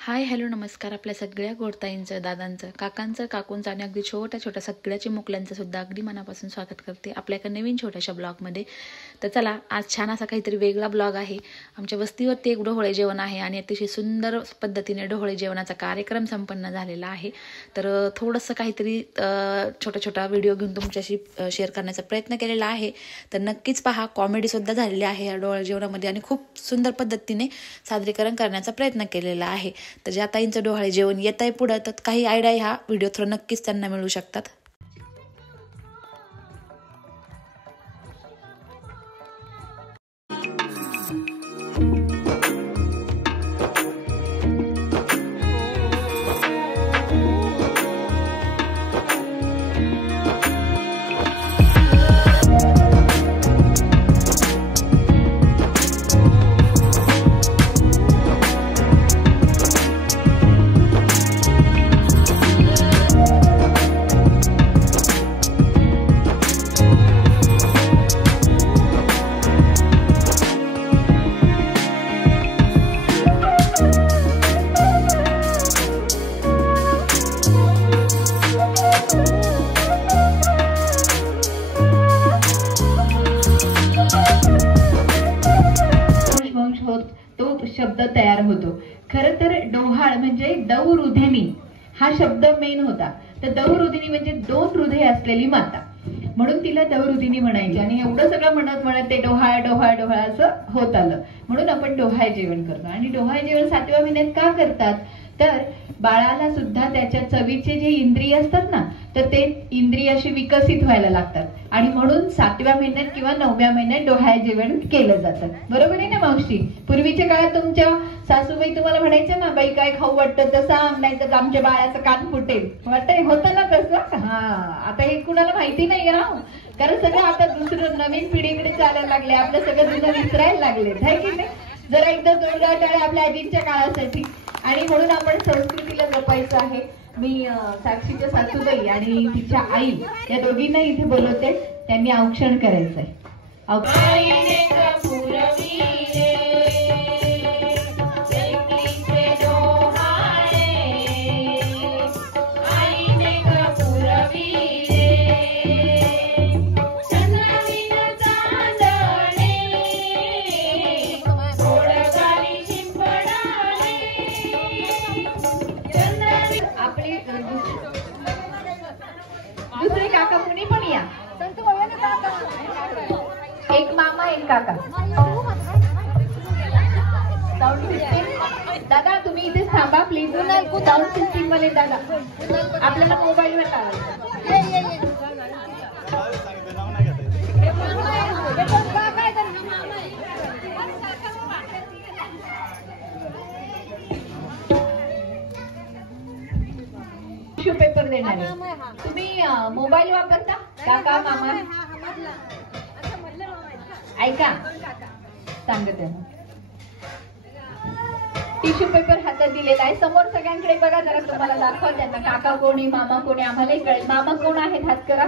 Hi hello नमस्कार. आपल्या सगळ्या गोडताईंचं, दादांचं, काकांचं, काकूंचं आणि अगदी छोट्या छोट्या सगळ्या चिमुकल्यांचं सुद्धा अगदी मनापासून स्वागत करते आपल्या एका नवीन छोट्याशा ब्लॉगमध्ये. तर चला, आज छान असा काहीतरी वेगळा ब्लॉग आहे. आमच्या वस्तीवरती एक डोहळे जेवण आहे आणि अतिशय सुंदर पद्धतीने डोहळे जेवणाचा कार्यक्रम संपन्न झालेला आहे. तर थोडंसं काहीतरी छोटा छोटा व्हिडिओ घेऊन तुमच्याशी शेअर करण्याचा प्रयत्न केलेला आहे. तर नक्कीच पहा. कॉमेडीसुद्धा झालेली आहे या डोहळे जेवणामध्ये आणि खूप सुंदर पद्धतीने सादरीकरण करण्याचा प्रयत्न केलेला आहे. तर ज्या ताईंचं डोहाळे जेवण येत आहे पुढं, तर काही आयडिया ह्या व्हिडिओ थ्रू नक्कीच त्यांना मिळू शकतात. तो शब्द तयार होतो. खरं तर डोहाळ म्हणजे दौरुधिनी हा शब्द मेन होता. तर दौरुधिनी म्हणजे दोन हृदय असलेली माता, म्हणून तिला दौरुधिनी म्हणायची. आणि एवढं सगळं म्हणत म्हणत ते डोहाळ डोहाळ डोहाळ असं होत आलं, म्हणून आपण डोहाळ जेवण करतो. आणि डोहाळ जेवण 7व्या महिन्यात का करतात, तर बाळाला सुद्धा त्याच्या चवीचे जे इंद्रिय असतात ना, तर ते इंद्रिय असे विकसित व्हायला लागतात. आणि म्हणून 7व्या महिन्यात किंवा 9व्या महिन्यात डोहाळ जेवण केलं जातं. बरोबर आहे ना मावशी? पूर्वीच्या काळात तुमच्या सासूबाई तुम्हाला म्हणायच्या ना, बाई काय खाऊ वाटतं तर सांग, नाही तर आमच्या बाळाचं कान फुटेल. वाटतंय होतं ना तसं? हा, आता हे कुणाला माहिती नाही ना, कारण सगळं आता दुसरं नवीन पिढीकडे चालायला लागले. आपलं सगळं जुनं विसरायला लागले, आहे की नाही? जरा एकदा जोरदार टाळ्या आपल्या आजींच्या काळासाठी. आणि म्हणून आपण संस्कृतीला जपायचं आहे. मी साक्षीच्या सासूबाई आणि तिच्या आई या दोघींना इथे बोलवते. त्यांनी औक्षण करायचंय. दुसरे काका कुणी पण या, एक मामा एक काका. साऊंड सिस्टीम दादा तुम्ही इथे थांबा प्लीज. साऊंड सिस्टीम वाले दादा, आपल्याला मोबाईलवर लावायचं. टिश्यू पेपर देणार आहे. तुम्ही मोबाईल वापरता काका मामा? ऐका सांगते. टिश्यू पेपर हातात दिलेला आहे. समोर सगळ्यांकडे बघा जरा, तुम्हाला दाखवा त्यांना काका कोणी मामा कोणी आम्हालाही कळेल. मामा कोण आहेत हात करा.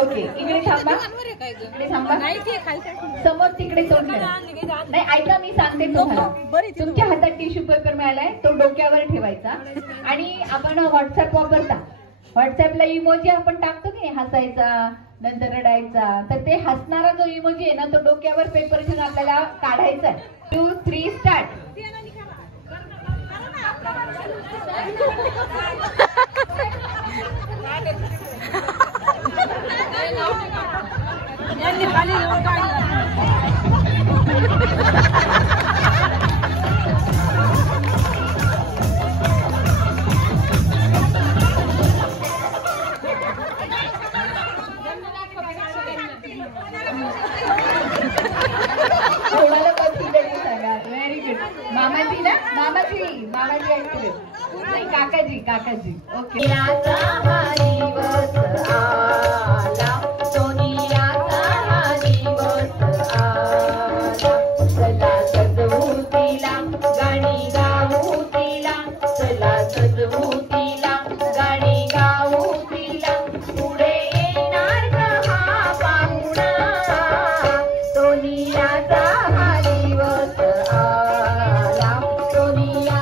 ओके, इकडे थांबा, इकडे थांबा. समोर तिकडे तोंड करा. नाही ऐका, मी सांगते तुम्हाला. तुमच्या हातात टिश्यू पेपर मिळालाय, तो डोक्यावर ठेवायचा. आणि आपण व्हॉट्सअप वापरता, व्हॉट्सअपला इमोजी आपण टाकतो की हसायचा नंतर रडायचा, तर ते हसणारा जो इमोजी आहे ना, तो डोक्यावर पेपर घेऊन आपल्याला काढायचा. 2, 3 स्टार्ट. Very good. मामाजी ना, मामाजी ऐकले नाही, काकाजी काकाजी. ओके. सोनियाचा हा दिवस आला, सोनिया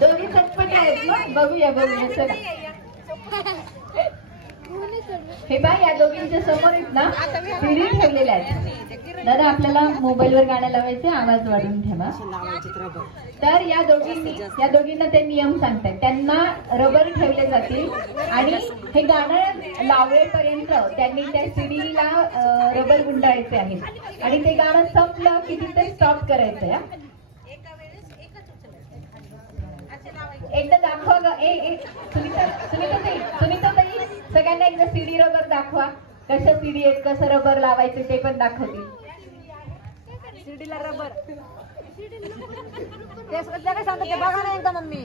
दोघी चटपट आहेत ना, बघूया बघूया चला. हे बाय या दोघींच्या समोर आहेत ना पिढी ठेवलेल्या आहेत. दादा आपल्याला मोबाईलवर गाणं लावायचे, आवाज वाढवून ठेवा. तर या दोघींना ते नियम सांगतात. त्यांना रबर ठेवले जातील आणि हे गाणं लावेपर्यंत त्यांनी त्या सीडीला रबर गुंडाळायचे आहे आणि ते गाणं संपलं की तिथे स्टॉप करायचं. एकदा दाखवा ग. सुनीता ताई सगळ्यांना एकदा सीडी रबर दाखवा. कसं सीडी आहेत, कसं रबर लावायचं ते पण दाखवतील. सीडीला रबर ते काय सांगतात ते बघा ना एकदा मम्मी.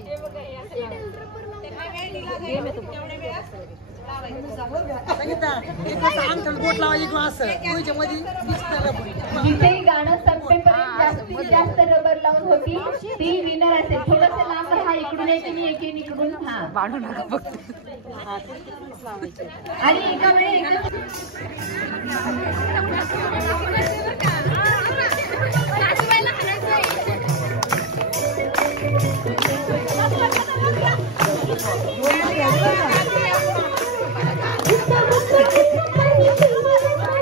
जिथे गाणं संपेपर्यंत जास्तीत जास्त रबर लावून होती ती विनर असेल. थोडस लांब हा इकडून एकीने इकडून हा वाढू नका फक्त. आणि एका वेळी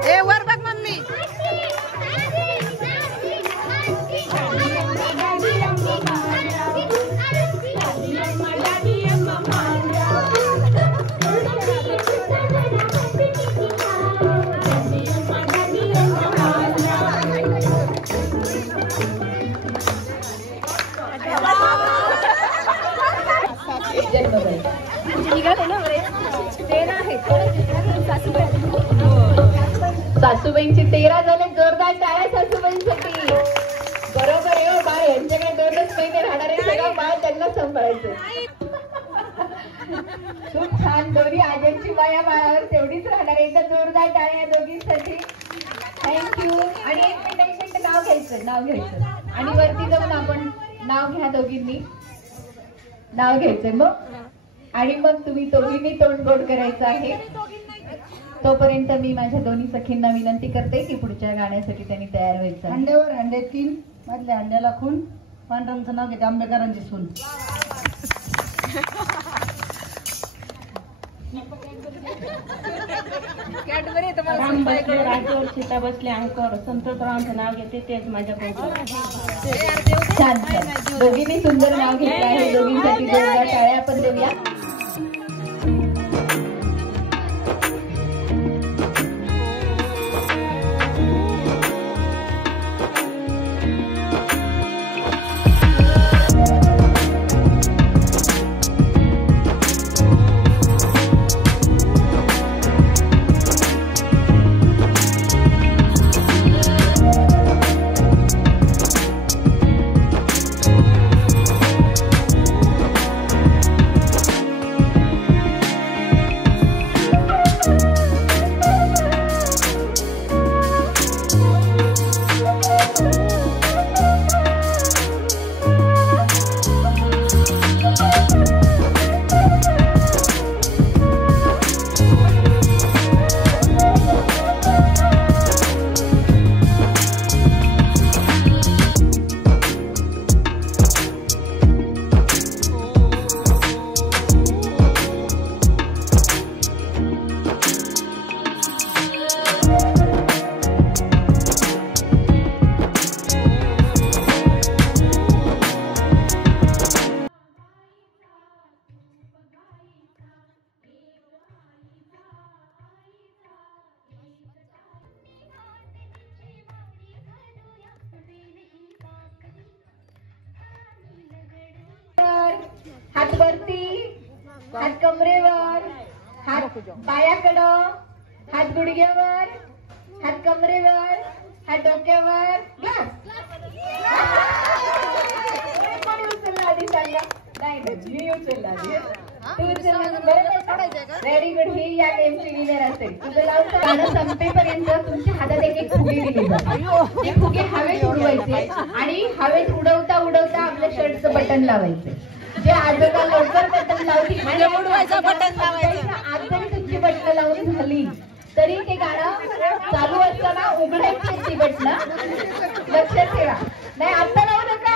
ए वर बघ मम्मी. सासूबाईंची 13 झाले. जोरदार टाळ्या सासूबाईंसाठी. बरोबर आहे हो बाळ, यांच्याकडे 2च महिने राहणार आहे. सगळं बाळ त्यांना सांभाळायचं. खूप छान. दोन्ही आज्यांची माया बाळावर तेवढीच राहणार आहे. एकदा जोरदार टाळ्या दोघींसाठी. थँक्यू. आणि एक मिनिट नाव घ्यायचं आणि वरती जाऊन आपण नाव घ्या. दोघींनी नाव घ्यायचंय मग आणि मग तुम्ही दोघींनी तोंड गोड करायचं आहे. तोपर्यंत मी माझ्या दोन्ही सखींना विनंती करते की पुढच्या गाण्यासाठी त्यांनी तयार व्हायचं. हंड्यावर हंडे 3 मधल्या हंड्याला खून. पांडुरंगाचं नाव घेते आंबेकरांची सून. राम बसले राजवर, सीता बसले अंकर. संतोषरावांचं नाव घेते तेच माझ्या छान. दोघींनी सुंदर नाव घेतलं आहे. दोघींसाठी जोरदार टाळ्या आपण देऊया. हात वरती, हात कमरेवर, हात पायाकडं, हात गुडघ्यावर, हात कमरेवर, हात डोक्यावर. कोणी उचलला आधी सांगा. नाही मी उचलला आधी. तू उचलला बरोबर. Very good. ही या गेमची विनर असेल. तुझं गाणं संपेपर्यंत तुमच्या हातात एक फुगे दिली जाते. ते फुगे हवेत उडवायचे आणि हवेत उडवता उडवता आपल्या शर्टचं बटन लावायचे. जे आजोबा लवकर बटन लावतील म्हणजे उडवायचं बटन लावायचं. आज जरी तुमची बटन लावून झाली तरी ते गाणं चालू असताना उघडायची ती बटन. लक्षात ठेवा. नाही आता लावू नका.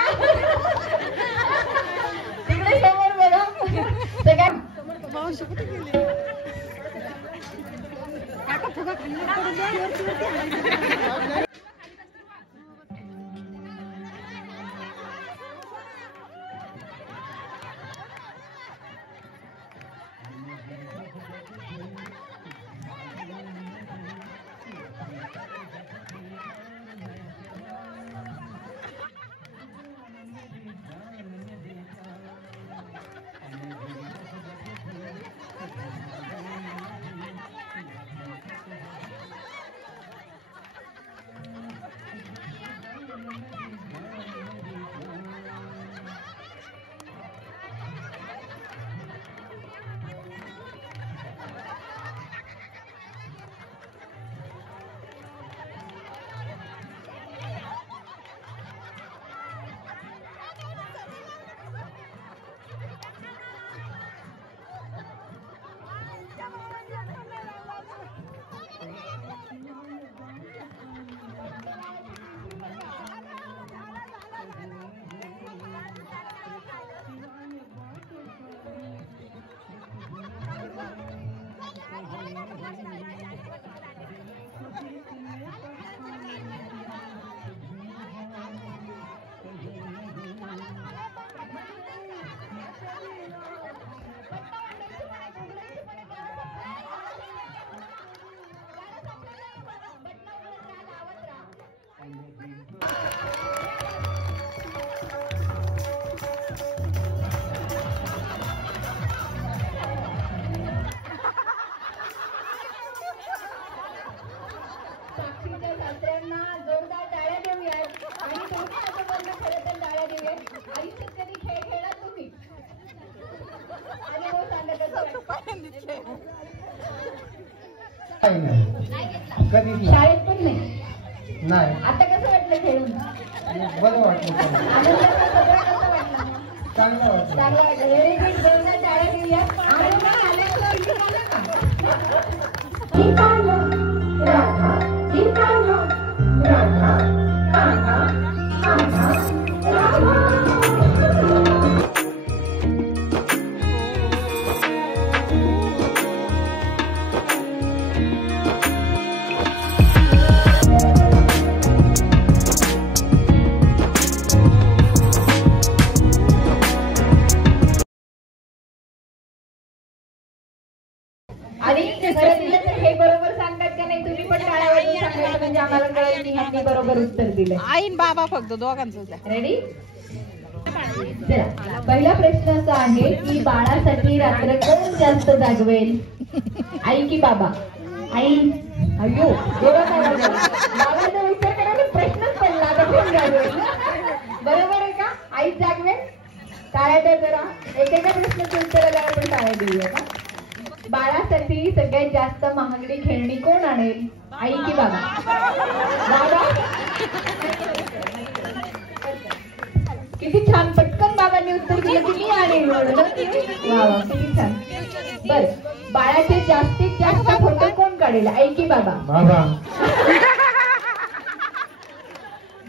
साक्षीच्या सासऱ्यांना जोरदार टाळ्या देऊयात आणि तुम्ही आता बंद खरं तर टाळ्या देऊयात. आयुष्यात कधी खेळ खेळलात तुम्ही? आणि हो सांगा कसं वाटतं? कधीच नाही. शाळेत पण नाही. नाही आता कसं वाटलं खेळून? बरं वाटलं मला. आनंदाचं सगळं कसं वाटलं? चांगलं वाटलं. चांगलं वाटलं. Very good. जोरदार टाळ्या देऊयात. आणि मग आल्याचं अंकित आलं का? आणि खरं दिलं तर हे बरोबर सांगतात का नाही? तुम्ही पण टाळ्या वाजवून सांगायचं म्हणजे आम्हाला कळेल की ह्यांनी बरोबर उत्तर दिलंय. आईन बाबा फक्त दोघांचं रेडी? चला, पहिला प्रश्न असा आहे की बाळासाठी रात्र कोण जास्त जागवेल, आई की बाबा? आई. अयो देवा काय वाटलं? बाबाचा विचार करायला प्रश्नच पडला. आता कोण जागवेल? बरोबर आहे का? आई जागवेल. टाळ्या द्या जरा. एकेका प्रश्नाचं उत्तर आल्यावर आपण टाळ्या देऊया का? बाळासाठी सगळ्यात जास्त महागडी खेळणी कोण आणेल, आई की बाबा? बाबा. किती छान, पटकन बाबांनी उत्तर दिलं की मी आणेल म्हणून. वा वा, किती छान. बर, बाळाचे जास्तीत जास्त फोटो कोण काढेल, आई की बाबा? बाबा.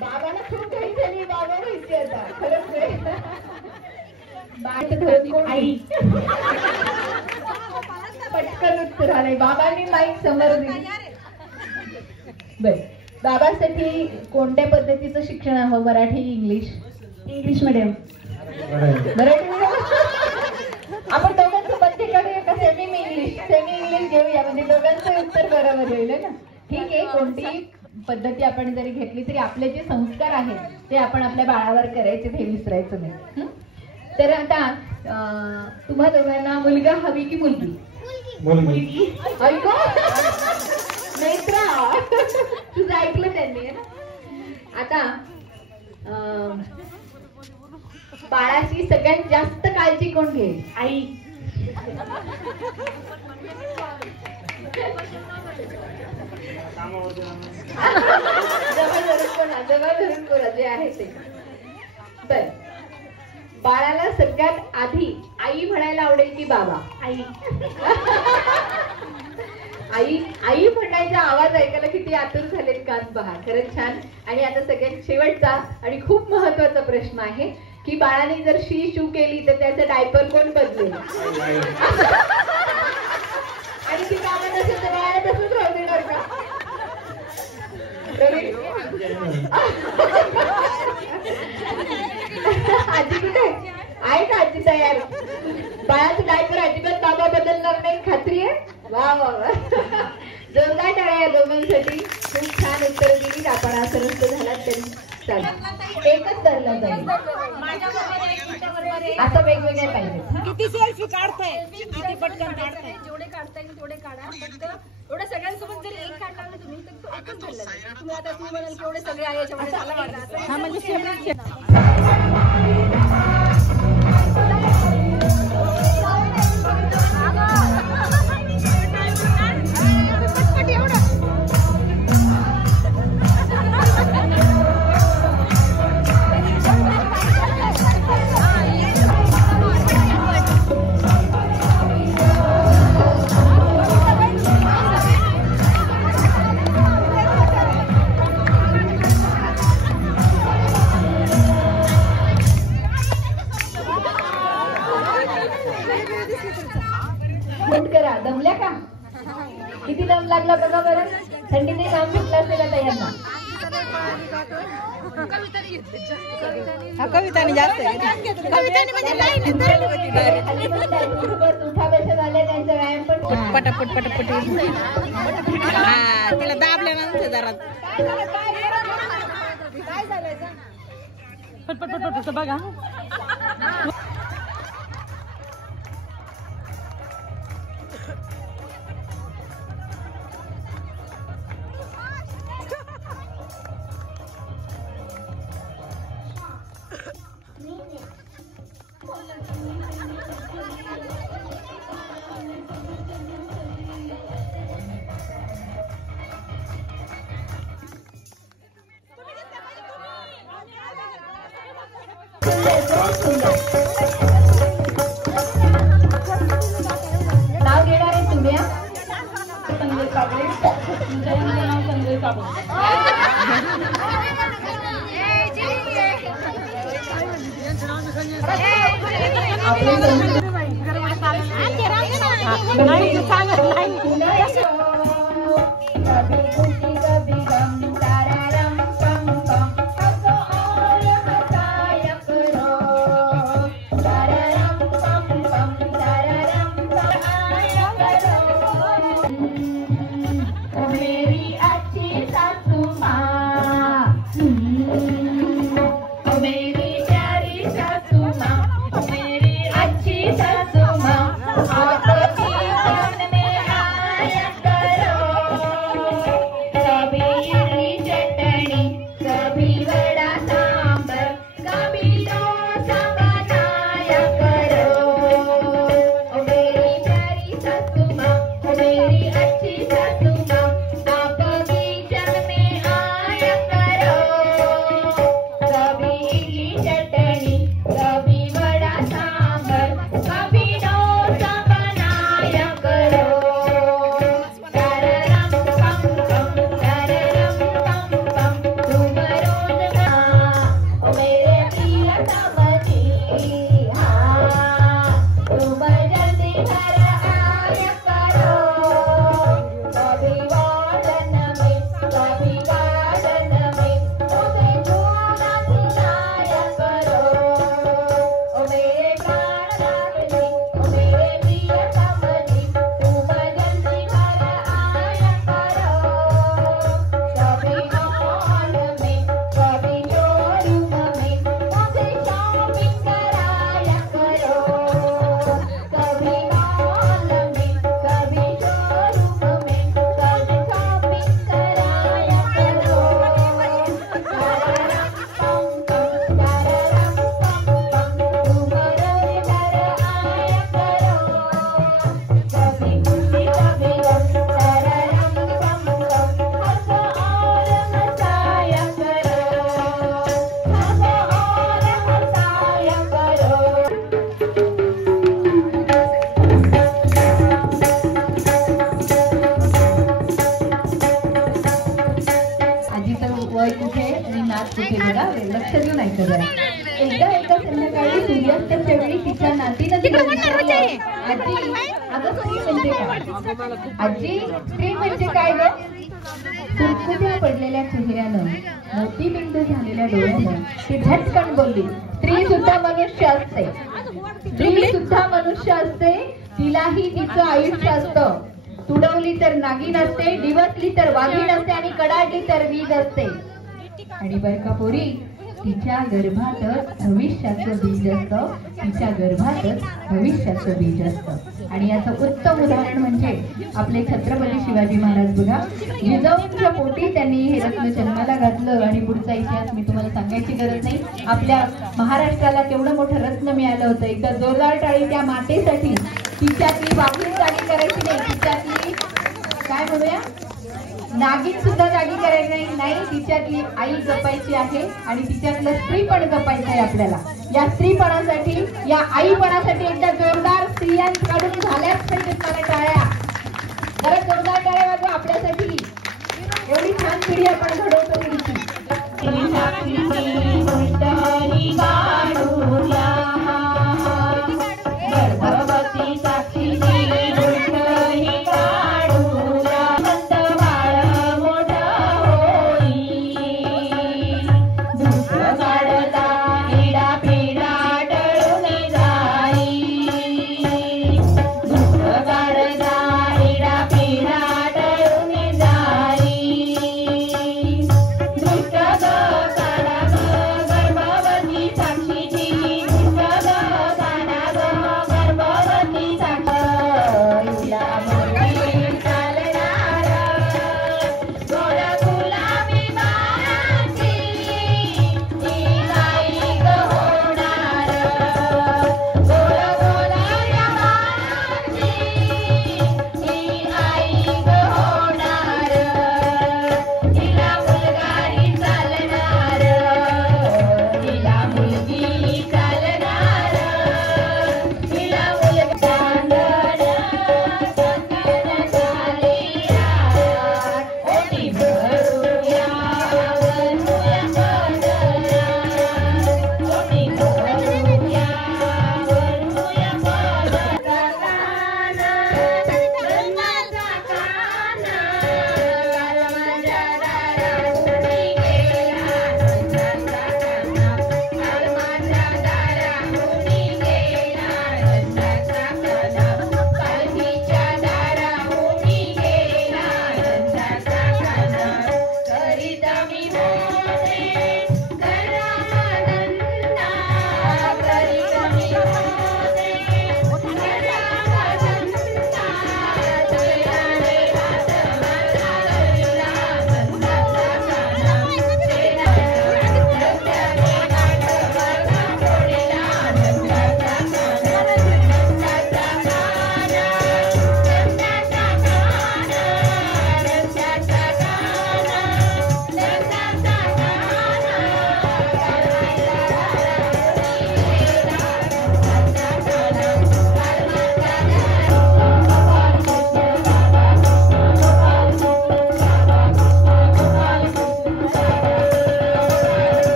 बाबाला खूप काही झाली. बाबा माहिती आता खरंच आहे. बाळाचं ठरत कोण, आई? पटकन उत्तर आलंय. बाबांनी माईक समोर दिली. बर, बाबासाठी कोणत्या पद्धतीचं शिक्षण हवं, Marathi English? English medium. Marathi medium. आपण दोघांचं बदली काढूया का? Semi English. सेमी इंग्लिश घेऊया म्हणजे दोघांचं उत्तर बरोबर होईल ना. ठीक आहे, कोणतीही पद्धती आपण जरी घेतली तरी आपले जे संस्कार आहेत ते आपण आपल्या बाळावर करायचे, हे विसरायचं नाही. तर आता तुम्हा दोघांना मुलगा हवी की मुलगी? मुलगी. ऐको नेत्रा, तुझं ऐकलं त्यांनी ना. आता बाळाची सगळ्यात जास्त काळजी कोण घेईल, आई? जवळ धरून बोला जे आहे ते. बर, बाळाला सगळ्यात आधी आई म्हणायला आवडेल की बाबा? आई. आई आई म्हणायचा आवाज ऐकायला किती आतुर झालेत कान पहा. खरंच छान. आणि आता सगळ्यात शेवटचा आणि खूप महत्वाचा प्रश्न आहे की बाळाने जर शी शू केली तर त्याचं डायपर कोण बदलेल? आजी कुठे आहे का आजी तयार? बाळाचं डायपर अजिबात बाबा बदलणार नाही, खात्री आहे? वा वा वा, जोरदार टाळ्या या दोघांसाठी. खूप छान उत्तर दिली. आपण असरस्त झालात तरी चालेल. एकच धरला जाईल, आता वेगवेगळ्या पाहिजे. किती सेल्फी काढताय, किती पटकन काढताय? जेवढे काढता येईल तेवढे काढा. फक्त एवढ्या सगळ्यांसोबत जरी एक काढला ना तुम्ही, तर तो एकच धरला जाईल. तुम्ही आता तुम्ही म्हणाल की एवढे सगळे आहे याच्यामध्ये झाला माझा. हा म्हणजे सेपरेट. करा. दमल्या का? किती दम लागला बघा बरं. थंडीने काम सुटला असेल आता यांना. कविताने जास्त उठाबशा झाल्या, त्यांचा व्यायाम पण पटापट पटापट. हा, तिला दाबल्यानंतर जरा पटपट पटपट बघा. नाव घेणार आहे तुम्ही? संजय काबळे. नाव संजय काबळे. एकदा एका संध्याकाळी सूर्यास्ताच्या वेळी तिच्या नातीनं तिला विचारलं, आजी अगं स्त्री म्हणजे काय? आजी स्त्री म्हणजे काय ग? सुरकुत्या पडलेल्या चेहऱ्यानं, मोतीबिंदू झालेल्या डोळ्यानं ती झटकन बोलली, स्त्री सुद्धा मनुष्य असते, स्त्री सुद्धा मनुष्य असते, तिलाही तिचं आयुष्य असतं. तुडवली तर नागिन असते, डिवचली तर वाघीण असते आणि कडाडली तर वीज असते. आणि बर का पोरी, तिच्या गर्भातच भविष्याचं बीज असतं, तिच्या गर्भातच भविष्याचं बीज असतं. आणि याचं उत्तम उदाहरण म्हणजे आपले छत्रपती शिवाजी महाराज बघा. जिजाऊंच्या पोटी त्यांनी हे रत्न जन्माला घातलं आणि पुढचा इतिहास मी तुम्हाला सांगायची गरज नाही. आपल्या महाराष्ट्राला केवढं मोठं रत्न मिळालं होतं. एकदा जोरदार टाळी त्या मातेसाठी. तिच्यातली वाघीण जागी करायची नाही, तिच्यातली काय म्हणूया नागिन सुद्धा जागी करायची नाही, तिच्यातली आई जपायची आहे आणि तिच्यातलं स्त्रीपण जपायचं आहे आपल्याला. या स्त्रीपणासाठी, या आईपणासाठी एकदा जोरदार स्त्रियांकडून झाल्याच पाहिजेत मला टाळ्या. जरा जोरदार टाळ्या वाजवा आपल्यासाठी. एवढी छान पिढी आपण घडवतो पिढीची.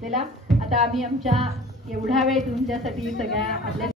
चला आता आम्ही आमच्या एवढा वेळ तुमच्यासाठी सगळ्या आपल्या